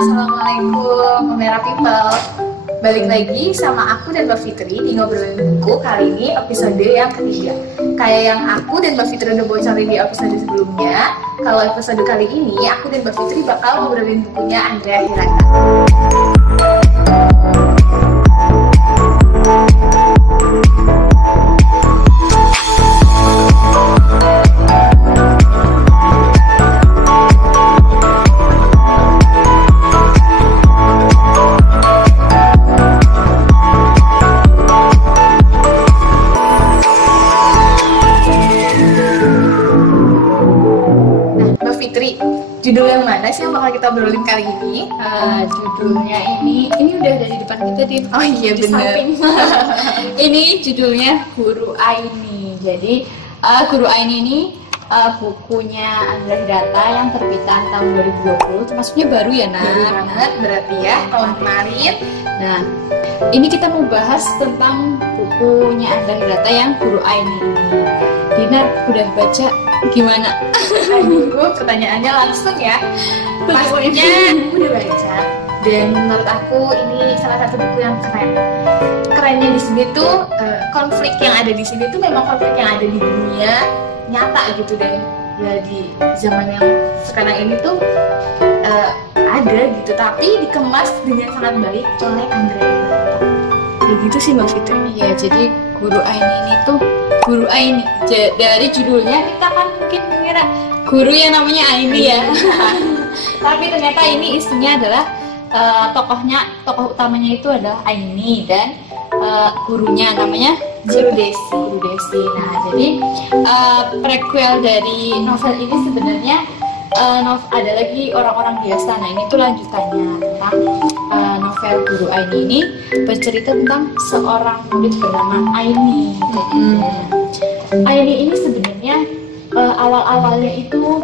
Assalamualaikum Merah People. Balik lagi sama aku dan Mbak Fitri di Ngobrolin Buku. Kali ini episode yang ketiga. Kayak yang aku dan Mbak Fitri udah bocorin di episode sebelumnya, kalau episode kali ini aku dan Mbak Fitri bakal ngobrolin bukunya Andrea Hirata. Judul yang mana sih yang bakal kita obrolin kali ini? Judulnya ini udah ada di depan kita di. Oh iya benar. Ini judulnya Guru Aini. Jadi Guru Aini ini bukunya Andrea Hirata yang terbitan tahun 2020. Maksudnya baru ya, Nak? Baru banget berarti ya, tahun kemarin. Nah, ini kita mau bahas tentang bukunya Andrea Hirata yang Guru Aini ini. Dinar udah baca gimana? Aduh, pertanyaannya langsung ya. Pastinya udah baca. Dan menurut aku ini salah satu buku yang keren. Kerennya di sini tuh konflik yang ada di sini tuh memang konflik yang ada di dunia nyata gitu, dan ya di zaman yang sekarang ini tuh ada gitu, tapi dikemas dengan sangat baik oleh Andrea Hirata. Kayak gitu sih Mbak Fitri. Ya, jadi Guru Aini ini tuh Guru Aini. Dari judulnya kita kan mungkin mengira guru yang namanya Aini ya. Tapi ternyata ini isinya adalah tokoh utamanya itu adalah Aini dan gurunya namanya Guru Desi. Guru Desi. Nah, jadi prequel dari novel ini sebenarnya ada lagi Orang-Orang Biasa. Nah, ini tuh lanjutannya tentang novel Guru Aini ini bercerita tentang seorang murid bernama Aini. Aini ini sebenarnya awal-awalnya itu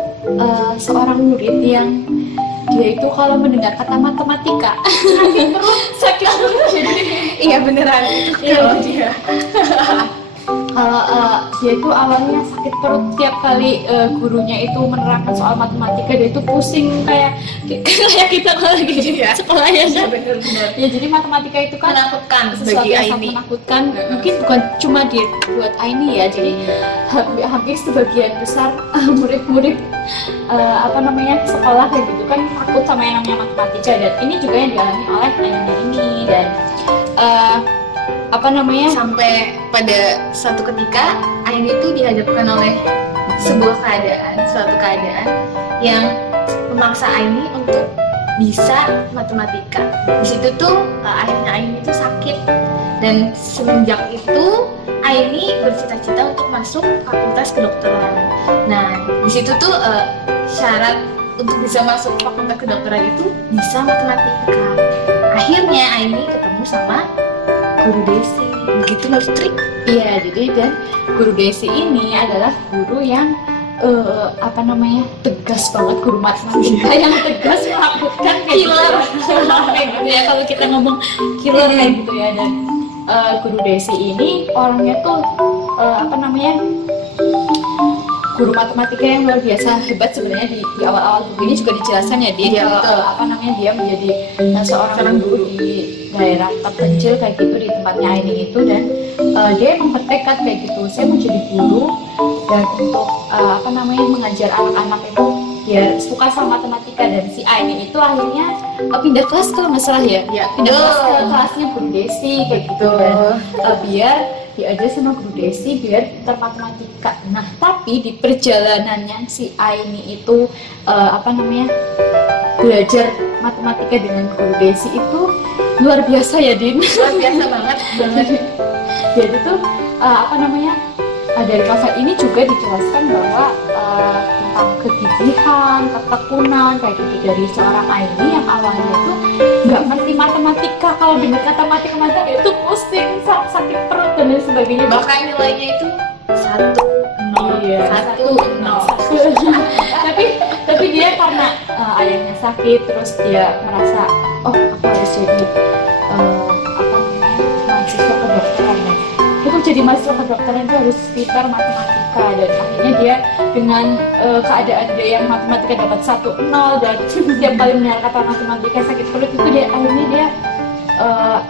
seorang murid yang dia itu kalau mendengar kata matematika sakit perut. Jadi iya beneran kalau dia kalau dia itu awalnya sakit perut tiap kali gurunya itu menerangkan soal matematika, dia itu pusing kayak kita kalau lagi sekolah ya kan. Bener-bener. Ya, jadi matematika itu kan menakutkan sesuatu bagi yang sangat Aini. menakutkan. Mungkin bukan cuma dia buat Aini ya, jadi hampir sebagian besar murid-murid sekolah kayak gitu kan takut sama yang namanya matematika, dan ini juga yang dialami oleh Aini ini. Dan sampai pada suatu ketika Aini itu dihadapkan oleh suatu keadaan yang memaksa Aini untuk bisa matematika. Di situ tuh akhirnya Aini itu sakit, dan semenjak itu Aini bercita-cita untuk masuk fakultas kedokteran. Nah, di situ tuh syarat untuk bisa masuk fakultas kedokteran itu bisa matematika. Akhirnya Aini ketemu sama Guru Desi, begitu Mbak Fitri? iya, jadi dan Guru Desi ini adalah guru yang tegas banget, guru matematika yang tegas, menakutkan kayak Killer. Kayak gitu ya, kalau kita ngomong killer kayak gitu ya. Dan Guru Desi ini orangnya tuh guru matematika yang luar biasa hebat sebenarnya. Di awal-awal buku ini juga dijelaskan ya dia dia menjadi seorang guru di daerah terpencil kayak gitu di tempatnya Aini itu, dan dia emang bertekad kayak gitu, saya mau jadi guru dan untuk mengajar anak-anak itu biar suka sama matematika. Dan si Aini itu akhirnya pindah kelas kalau nggak salah ya, pindah kelas ke kelasnya Guru Desi kayak gitu, dan biar diajar sama Guru Desi biar pintar matematika. Nah, tapi di perjalanannya si Aini itu belajar matematika dengan Guru Desi itu luar biasa ya, Din. Luar biasa banget. Jadi tuh dari novel ini juga dijelaskan bahwa tentang kegigihan, ketekunan kayak gitu dari seorang Aini yang awalnya itu nggak ngerti matematika. Kalau dengar kata matematika itu pusing, sakit perut dan lain sebagainya. Bahkan nilainya itu 1-0. Tapi dia karena ayahnya sakit, terus dia merasa aku harus jadi mahasiswa kedokteran. Itu jadi mahasiswa kedokteran itu harus pintar matematika, dan akhirnya dia dengan keadaan dia yang matematika dapat 1,0 dan setiap kali mendengar kata matematika sakit perut itu dia akhirnya dia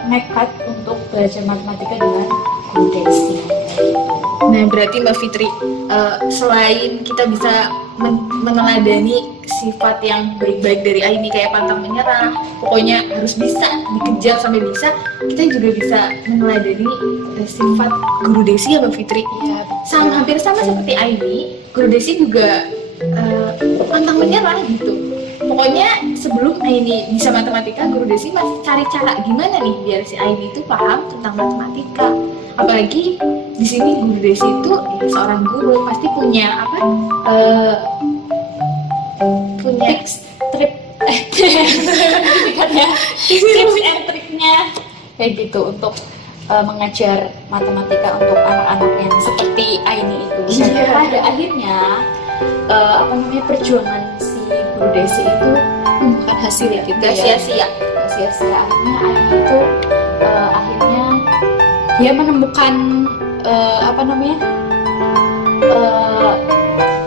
nekat untuk belajar matematika dengan guru Desi. Nah, berarti Mbak Fitri, selain kita bisa meneladani sifat yang baik-baik dari Aini kayak pantang menyerah, pokoknya harus bisa dikejar sampai bisa, kita juga bisa meneladani sifat guru Desi ya Mbak Fitri. Ya, Hampir sama seperti Aini, guru Desi juga pantang menyerah gitu. Pokoknya sebelum Aini bisa matematika, guru Desi masih cari cara gimana nih biar si Aini itu paham tentang matematika. Apalagi di sini guru Desi itu seorang guru pasti punya punya tips and triknya kayak gitu untuk mengajar matematika untuk anak-anak yang seperti Aini itu. Dan pada akhirnya perjuangan si guru Desi itu bukan hasil ya, tidak sia-sia. Akhirnya Aini itu akhirnya dia menemukan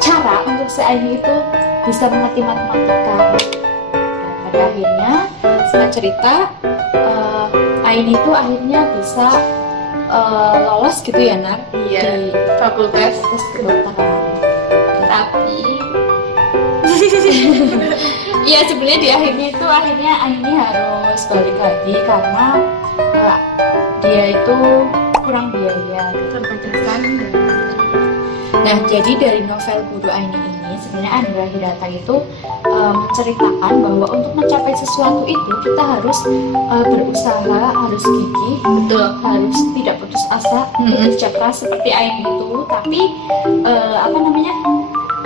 cara untuk si Aini itu bisa mengerti matematika. Dan pada akhirnya singkat cerita Aini itu akhirnya bisa lolos gitu ya Nar, di fakultas kedokteran. Tapi iya sebenarnya di akhirnya itu Aini harus balik lagi karena dia itu kurang biaya keterbatasan. Nah, jadi dari novel Guru Aini ini sebenarnya Andra Hirata itu menceritakan bahwa untuk mencapai sesuatu itu kita harus berusaha, harus gigih, Betul. harus tidak putus asa, bekerja keras seperti Aini itu. Tapi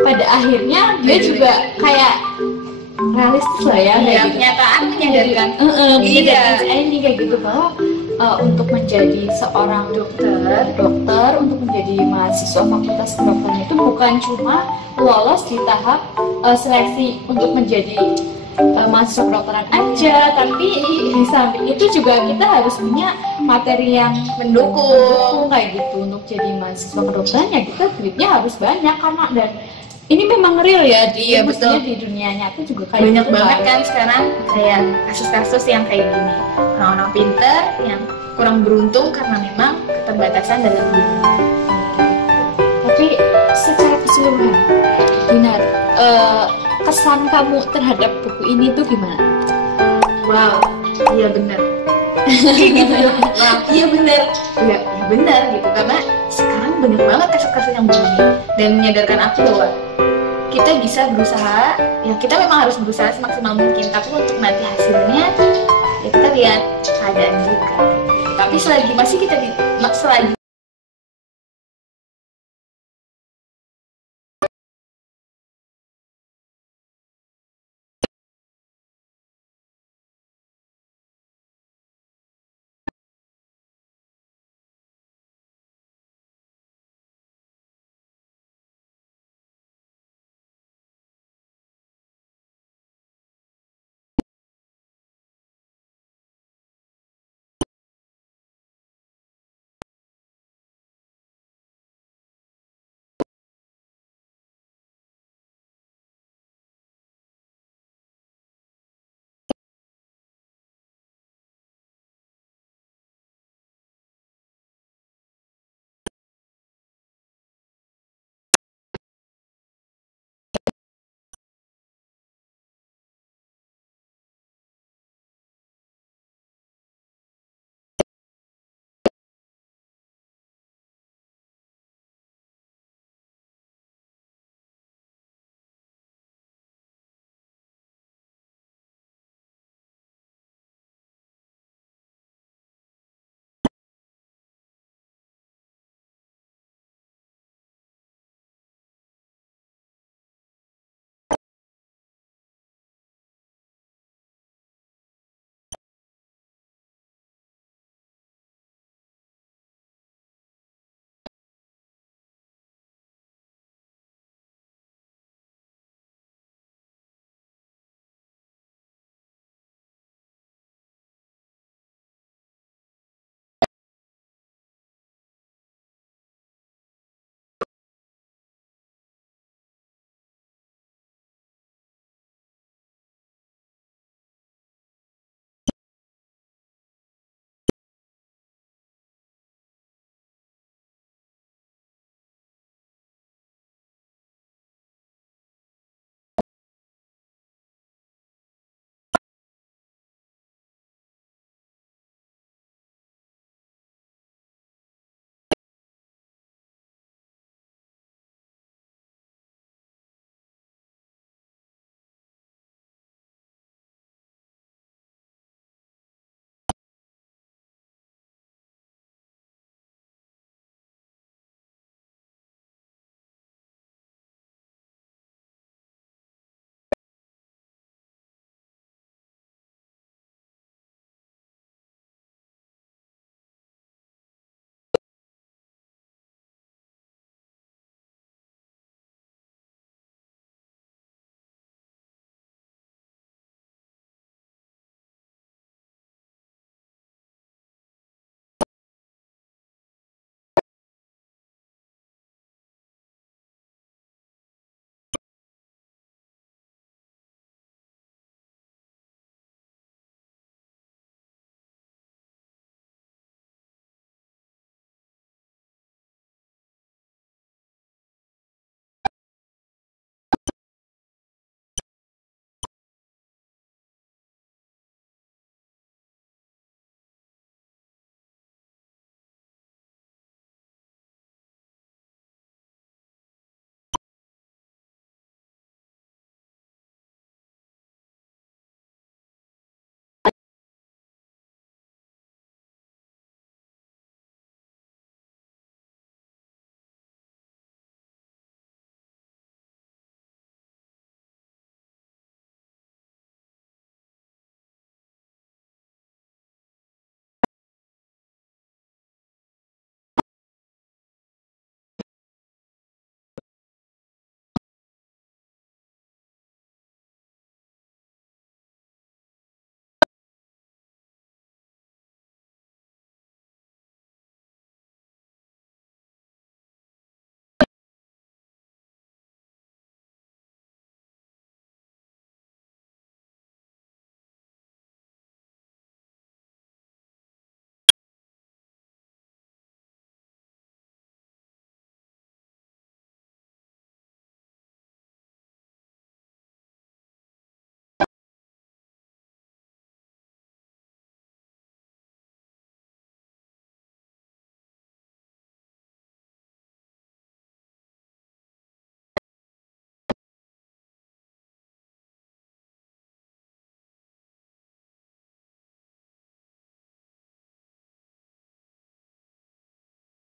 pada akhirnya dia juga kayak realistis lah ya, Iya, kenyataan menyadarkan. Iya, Aini kayak gitu bahwa untuk menjadi seorang dokter, untuk menjadi mahasiswa fakultas kedokteran itu bukan cuma lolos di tahap seleksi untuk menjadi mahasiswa kedokteran aja, tapi di samping itu juga kita harus punya materi yang mendukung kayak gitu. Untuk jadi mahasiswa kedokteran ya kita duitnya harus banyak karena dan ini memang real ya betul. Di dunia nyata juga kayak Banyak gitu, banget kan sekarang kayak kasus-kasus yang kayak gini, orang-orang pinter yang kurang beruntung karena memang keterbatasan dalam dunia. Tapi secara keseluruhan, Dinar, kesan kamu terhadap buku ini tuh gimana? Wow, iya benar. Wow, iya benar. Iya benar gitu karena sekarang banyak banget kasus-kasus yang begini dan menyadarkan aku bahwa kita bisa berusaha, ya kita memang harus berusaha semaksimal mungkin, tapi untuk nanti hasilnya ya kita lihat keadaan juga. Tapi selagi masih kita selagi